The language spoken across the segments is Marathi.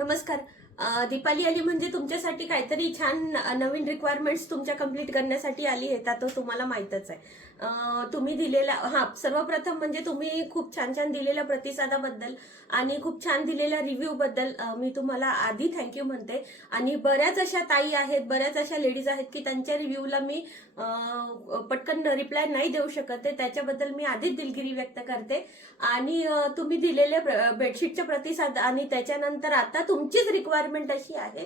नमस्कार. दीपाली आली म्हणजे तुमच्यासाठी काहीतरी छान नवीन रिक्वायरमेंट्स तुमच्या कंप्लीट करण्यासाठी आली येतात तो तुम्हाला माहीतच आहे. तुम्ही दिलेला हा सर्वप्रथम म्हणजे तुम्ही खूप छान छान दिलेल्या प्रतिसादाबद्दल आणि खूप छान दिलेल्या रिव्ह्यूबद्दल मी तुम्हाला आधी थँक्यू म्हणते. आणि बऱ्याच अशा ताई आहेत बऱ्याच अशा लेडीज आहेत की त्यांच्या रिव्ह्यूला मी पटकन रिप्लाय नाही देऊ शकत आहे. त्याच्याबद्दल मी आधीच दिलगिरी व्यक्त करते. आणि तुम्ही दिलेल्या बेडशीटच्या प्रतिसाद आणि त्याच्यानंतर आता तुमचीच रिक्वायरमेंट अशी आहे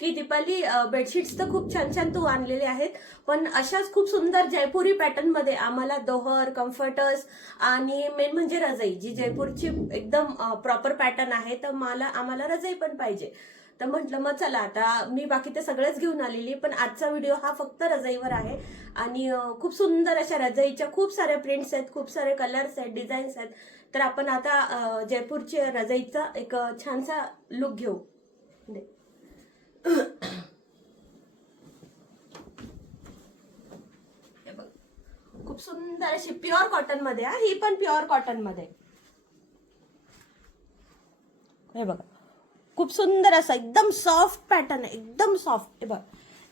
की दीपाली बेडशीट्स तर खूप छान छान तू आणलेले आहेत पण अशाच खूप सुंदर जयपुरी पॅटर्नमध्ये आम्हाला दोहर कम्फर्टर्स आणि मेन म्हणजे रजाई जी जयपूरची एकदम प्रॉपर पॅटर्न आहे तर मला आम्हाला रजाई पण पाहिजे. तर म्हटलं मग चला आता मी बाकी ते सगळंच घेऊन आलेली पण आजचा व्हिडिओ हा फक्त रजाईवर आहे आणि खूप सुंदर अशा रजाईच्या खूप साऱ्या प्रिंट्स आहेत खूप सारे कलर्स आहेत डिझाईन्स आहेत. तर आपण आता जयपूरच्या रजाईचा एक छानसा लुक घेऊ. दे. हे बघ. खूप सुंदर अशी प्युअर कॉटनमध्ये हा. ही पण प्युअर कॉटनमध्ये हे बघा खूप सुंदर असं एकदम सॉफ्ट पॅटर्न आहे एकदम सॉफ्ट हे बघ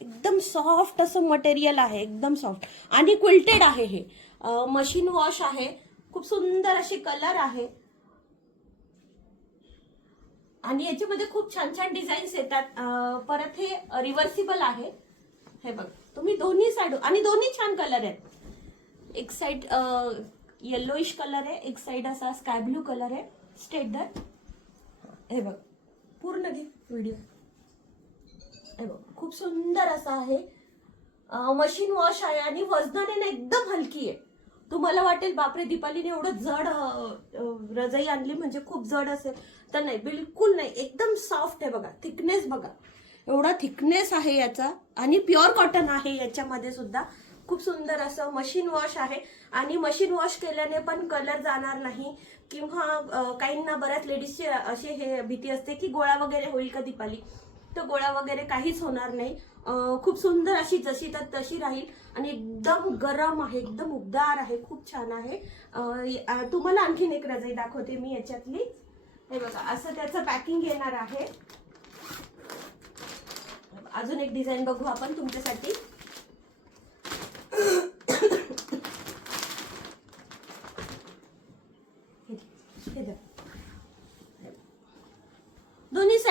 एकदम सॉफ्ट असं मटेरियल आहे एकदम सॉफ्ट आणि क्विल्टेड आहे हे मशीन वॉश आहे खूप सुंदर असे कलर आहे आणि याच्यामध्ये खूप छान छान डिझाईन्स येतात. परत हे रिव्हर्सिबल आहे. हे बघ तुम्ही दोन्ही साईड आणि दोन्ही छान कलर आहेत. एक साईड येल्लोइश कलर आहे एक साईड असा स्काय ब्लू कलर आहे. स्टेट दर हे बघ पूर्ण घे व्हिडिओ हे बघ खूप सुंदर असा आहे. मशीन वॉश आहे आणि वजनाने ना एकदम हलकी आहे. तुम्हाला वाटेल बापरे दीपालीने एवढं जड रजई रजाई आणली म्हणजे खूप जड असेल. तर नाही बिलकुल नाही. एकदम सॉफ्ट आहे बघा. थिकनेस बघा. एवढा थिकनेस आहे याचा. आणि प्युअर कॉटन आहे याच्यामध्ये सुद्धा. खूप सुंदर असं मशीन वॉश आहे. आणि मशीन वॉश केल्याने पण कलर जाणार नाही. किंवा काहींना बऱ्याच लेडीजची अशी हे भीती असते की गोळा वगैरे होईल का दीपाली? तर गोळा वगैरे काहीच होणार नाही. खूप सुंदर अशी जशी तर तशी राहील. आणि एकदम गरम आहे एकदम उबदार आहे खूप छान आहे. तुम्हाला आणखीन एक रजाई दाखवते मी याच्यातली. हे बघा असं त्याचं पॅकिंग येणार आहे. अजून एक डिझाईन बघू आपण तुमच्यासाठी. हे-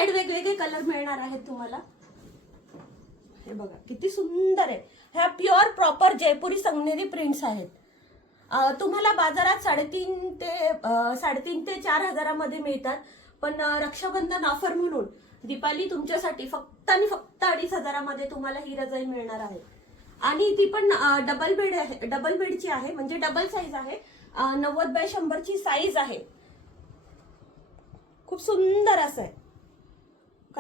हे साइड वेगवेगळे कलर मिळणार आहेत तुम्हाला? हे बघा किती सुंदर आहे. ह्या pure proper Jaipuri Sanganeri prints आहेत. तुम्हाला बाजारात साडेतीन ते साडेतीन ते चार हजारामध्ये मिळतात. पण रक्षाबंधन ऑफर म्हणून दीपाली तुमच्यासाठी फक्त आणि फक्त अडीच हजारामध्ये तुम्हाला ही रजाई मिळणार आहे. आणि ती पण डबल बेड आहे डबल बेडची आहे. म्हणजे डबल साईज आहे. नव्वद बाय शंभरची साईज आहे. खूप सुंदर असं आहे.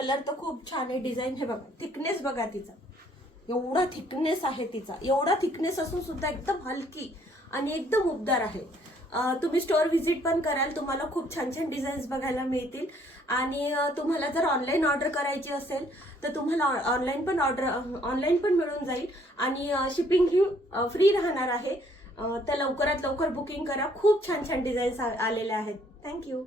कलर तर खूप छान आहे डिझाईन हे बघा थिकनेस बघा तिचा. एवढा थिकनेस आहे तिचा. एवढा थिकनेस असून सुद्धा एकदम हलकी आणि एकदम उबदार आहे. तुम्ही स्टोअर व्हिजिट पण कराल तुम्हाला खूप छान छान डिझाईन्स बघायला मिळतील. आणि तुम्हाला जर ऑनलाईन ऑर्डर करायची असेल तर तुम्हाला ऑनलाईन पण ऑर्डर ऑनलाईन पण मिळून जाईल. आणि शिपिंग ही फ्री राहणार आहे. तर लवकरात लवकर बुकिंग करा. खूप छान छान डिझाईन्स आलेल्या आहेत. थँक्यू